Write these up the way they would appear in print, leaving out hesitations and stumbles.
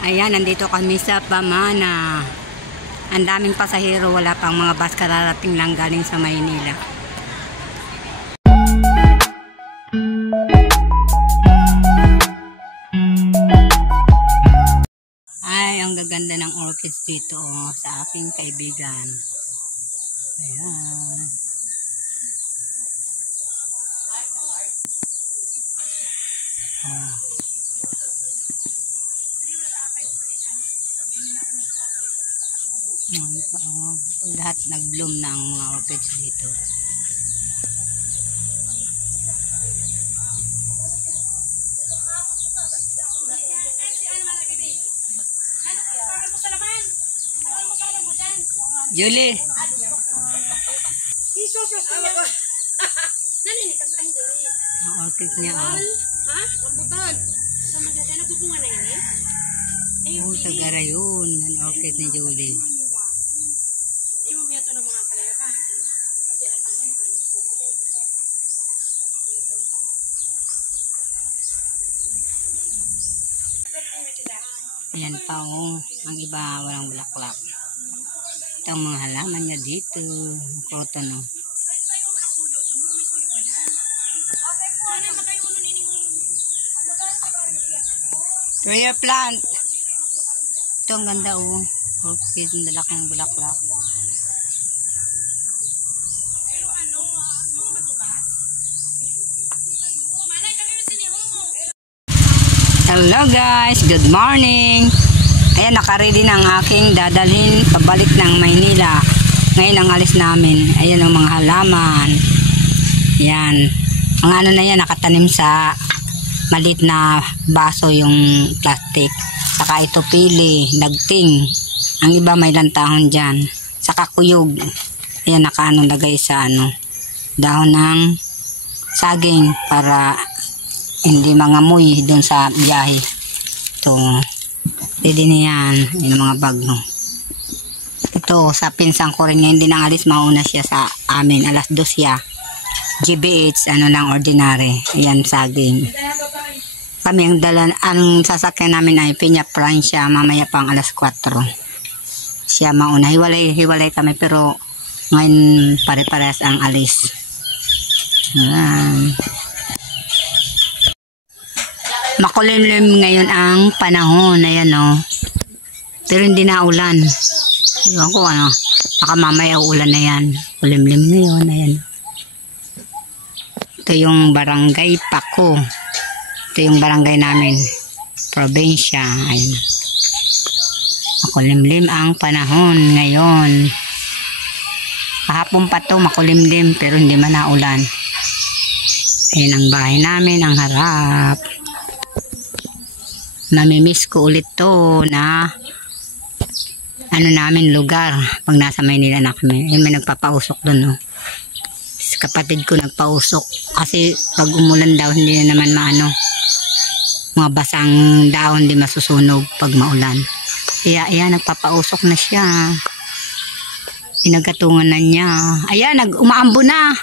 Ayan, nandito kami sa Pamana. Ang daming pasahero, wala pang mga bus kararating lang galing sa Maynila. Ay, ang gaganda ng orchids dito sa aking kaibigan. Ayan. Lahat nag-bloom na ang mga orchids dito. Julie. Ang orchids niya. Ha? Rambutan. Sama sa tayo nagpupunga na yun eh? Oo, tagara yun. Ang orchid ni Julie. Ito ng mga palaya pa. Ayan pa ang iba walang bulaklak. Ito ang mga halaman niya dito. Cotton prayer plant. Ito ang ganda orchid, ang lalaking bulaklak. Hello guys, good morning. Ayan, nakaready na ang aking dadalhin pabalik ng Maynila. Ngayon ang alis namin. Ayan ang mga halaman. Yan. Ang ano na yan, nakatanim sa maliit na baso yung plastic. Saka ito pili, dagting. Ang iba may lantahon dyan. Saka kuyog. Ayan, nakaano lagay sa dahon ng saging para hindi mangamoy doon sa biyahe. Ito, ready na yan. Yung mga bag Ito, sa pinsang ko rin ngayon, hindi nang alis, mauna siya sa amin. Alas 2 siya. GBH, lang ordinary. Ayan, saging. Kami ang sasakyan namin ay Piña Francia, mamaya pang alas 4. Siya mauna. Hiwalay kami, pero ngayon pare-pares ang alis. Ayan. Makulimlim ngayon ang panahon. Ayan pero hindi na ulan. Ewan ko baka mamaya ulan na yan. Kulimlim ngayon. Ayan. Ito yung barangay Paco. Ito yung barangay namin. Probinsya. Ayan. Makulimlim ang panahon ngayon. Kahapon pa to makulimlim pero hindi man naulan. Ayan ang bahay namin. Ang harap. Namimiss ko ulit to na namin lugar pag nasa Maynila na kami. May nagpapausok doon kapatid ko nagpausok kasi pag umulan daw hindi na naman mga basang daon hindi masusunog pag maulan. Kaya ayan, nagpapausok na siya. Pinagatungan na niya. Ayan, umaambo na.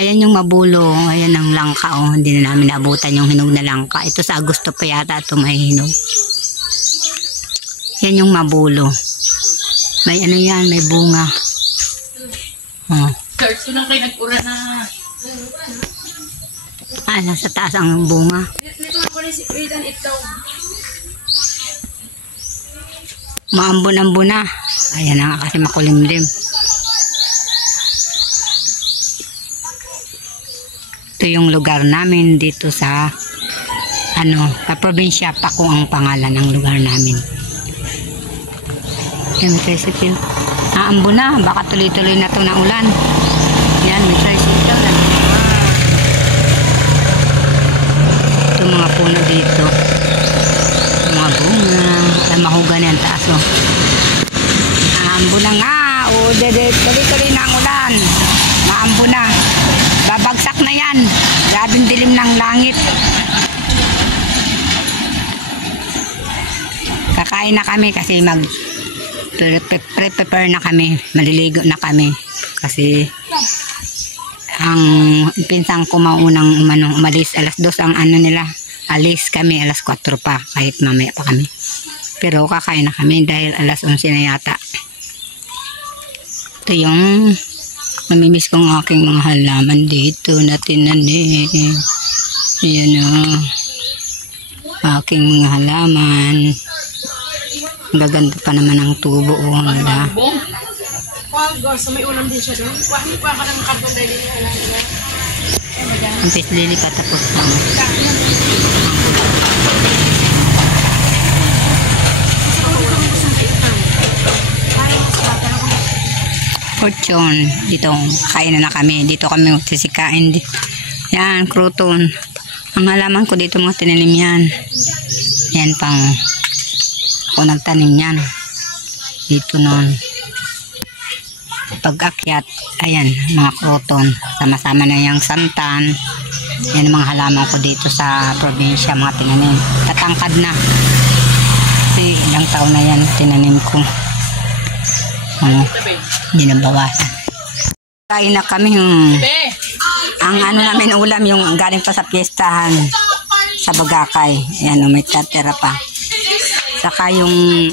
Ayan yung mabulo. Ayan ang langka hindi na namin naabutan yung hinog na langka. Ito sa Agosto pa yata ito may hinog. Yan yung mabulo. May yan, may bunga. Start ko lang kayo nag-ura na. Nasa taas ang bunga. Nito ako rin si Credan ito. Maambon-ambon na. Ayan na kasi makulimlim. Ito yung lugar namin dito sa probinsya Paco ang pangalan ng lugar namin. Yan, may tricycle. Naambo na, baka tuloy-tuloy na ito na ulan. Yan, may tricycle. Ito mga puno dito. Mga bunga. Ay, mahugan yan taas naambo na nga. Tuloy-tuloy na ang ulan. Naambo na. Babagsak na yan. Grabing dilim ng langit. Kakain na kami kasi prepare na kami. Maliligo na kami. Kasi ang pinsang ko maunang umalis. Alas 2 ang nila. Alis kami alas 4 pa. Kahit mamaya pa kami. Pero kakain na kami dahil alas 11 na yata. Ito yung mamimiss kong aking mga halaman dito na tinanim. Ayan o. Aking mga halaman. Gaganda pa naman ang tubo o. So may ulam din siya doon. Kuha ka ng karton dahil din yung ulam. Ang pislili patapos lang. Fortune. Dito, kain na kami. Dito kami sisikain. Yan, crouton. Ang halaman ko dito mga tinanim yan. Yan pang ako nagtanim yan. Dito noon. Pag-akyat, ayan, mga crouton. Sama-sama na yung santan. Yan ang mga halaman ko dito sa probinsya, mga tinanim. Tatangkad na. Kasi ilang taon na yan tinanim ko. Hindi na bawasan. Kain na kami yung ang ano namin ulam yung galing pa sa piyestahan sa Bagakay. Ayan, may tatera pa. Saka yung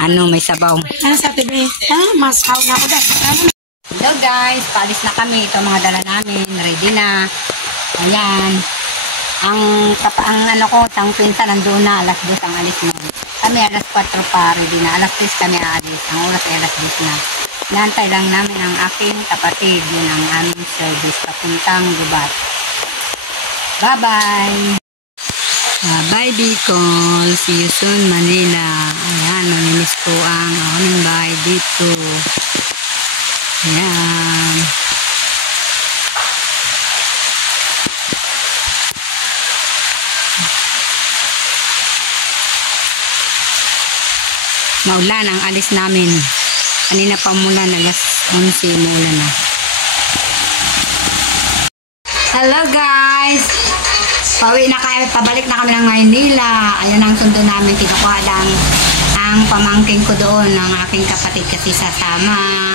ano, may sabaw. Ano sa TV? Mas kao na ako dahil. Hello guys, paalis na kami. Ito mga dala namin. Ready na. Ayan. Ang ano ko, ang pinsa nandun na. Alas 2 ang alis mo. Kami alas 4 pa. Ready na. Alas 3 kami aalis. Ang oras ay alas 10 na. Nantay lang namin ang aking kapatid. Yun ang aming service. Papuntang Gubat. Bye-bye. Bye Bicol. See you soon Manila. Ayan, mamimiss ko ang aming bahay dito. Ayan. Maulan ang alis namin. Kanina pa mula alas 11 maulan na. Hello guys! Pauwi na kami, pabalik na kami ng Maynila. Ayan ang sundo namin, kinukuha lang ang pamangking ko doon ng aking kapatid kasi sasama.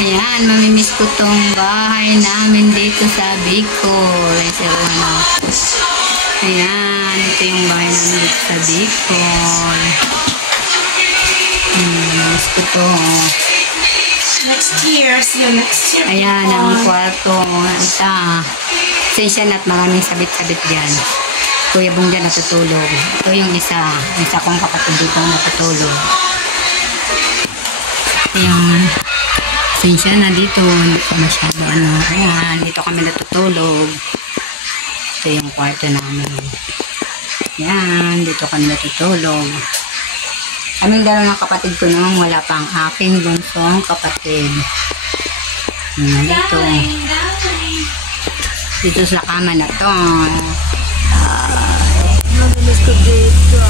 Ayan, mamimiss ko tong bahay namin dito sa Bicol. Ayan, ito yung bahay namin dito sa Bicol. Mamimiss ko to. Next year, see you next year. Ayan, ang kwarto. Isa. Sensya na't maraming sabit-sabit dyan. Kuya Bong dyan natutulog. Ito yung isa kong kapatid dito natutulog. Yung sensya na dito, hindi pa masyado ano. Ayan, dito kami natutulog. Ito yung kwarto namin. Ayan, dito kami natutulog. Kaming dalawa ng kapatid ko naman, wala pang aking bunsong kapatid. Dito. Dito sa kama na to. Mabilis ko dito.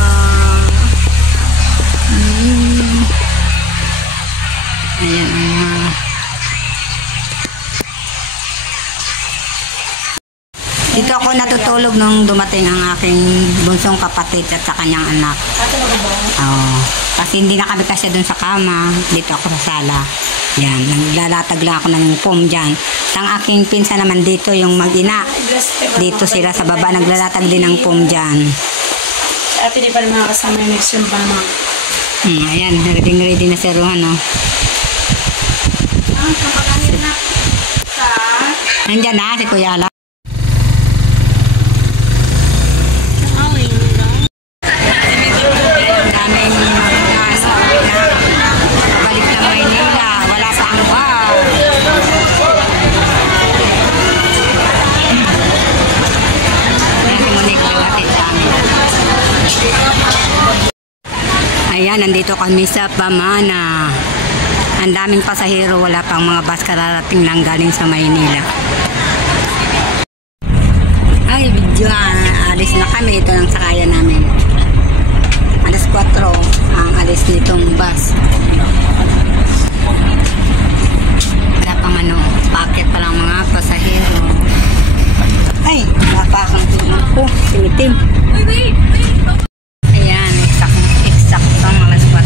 Ayan. Dito ako natutulog nung dumating ang aking bunsong kapatid at sa kanyang anak. Kasi hindi na kami kasi dun sa kama. Dito ako sa sala. Yan, naglalatag lang ako ng foam dyan. Ang aking pinsa naman dito, yung mag-ina. Dito sila sa baba, naglalatag din ng foam dyan. Ate, di pa rin mga kasama yung next yung bama. Ayan, ready na si Rohan, no? Kapaganin na sa... Nandyan na, si Kuya Ala. Ayan, nandito kami sa Pamana. Ang daming pasahero, wala pang mga bus kararating lang galing sa Maynila. Ay, video alis na kami. Ito ang sakayan namin. Alas 4 ang alis nitong bus. Wala pang ano, packet pa lang mga pasahero. Ay, wala pa akong tulong ko. Timitim. Ayan, exact ang alas 4.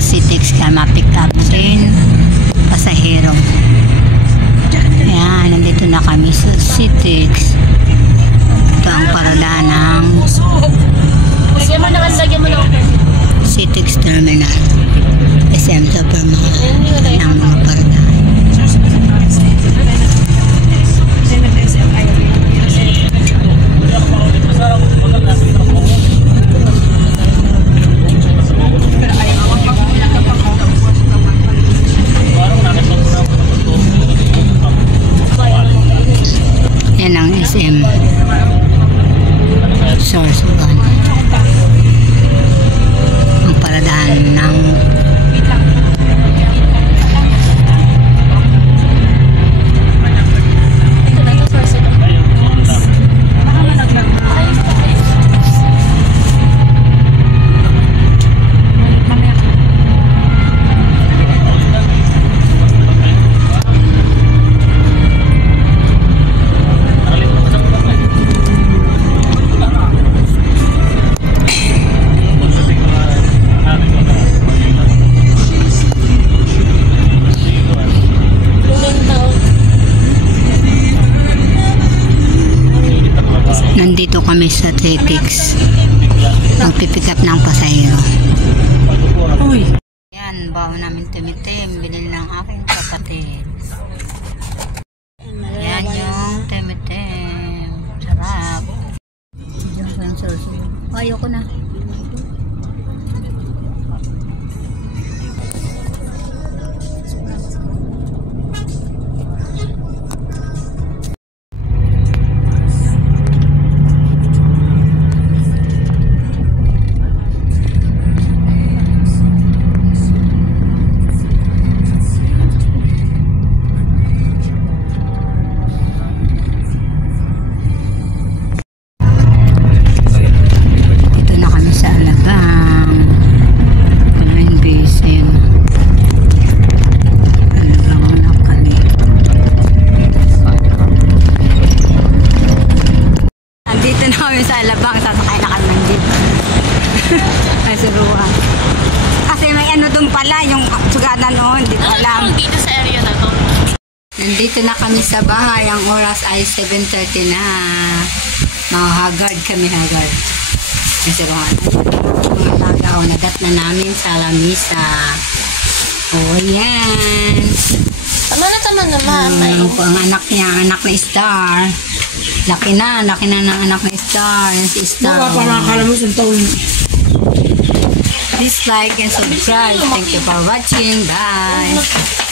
sa Citex ka ma-pick up din pasahero. Ayan, nandito na kami sa Citex. Ito ang paradahan ng Citex Terminal. SM Supermall ng mga paradahan. Yan ang SM Source 1. Ang paradahan ng nandito kami sa Citex. Magpipick up ng pasahero. Yan, bawa namin tumitim. Bilhin ng aking kapatid. Yan yung tumitim. Sarap. Ayoko na. Sa Alabang, sasakay na kami ng jeep. Ay, suruhan. Kasi may ano doon pala, yung suganan noon, hindi ko alam. Dito sa area na to. Nandito na kami sa bahay, ang oras ay 7:30 na. Mga hagard kami, hagard. Ay, suruhan. Mga lagaw, nagat na namin sa lamisa. O, yan. Tama naman. Ang anak niya, anak na Star. Laki na ng anak na Star. Yan si Star. Please like and subscribe. Thank you for watching. Bye.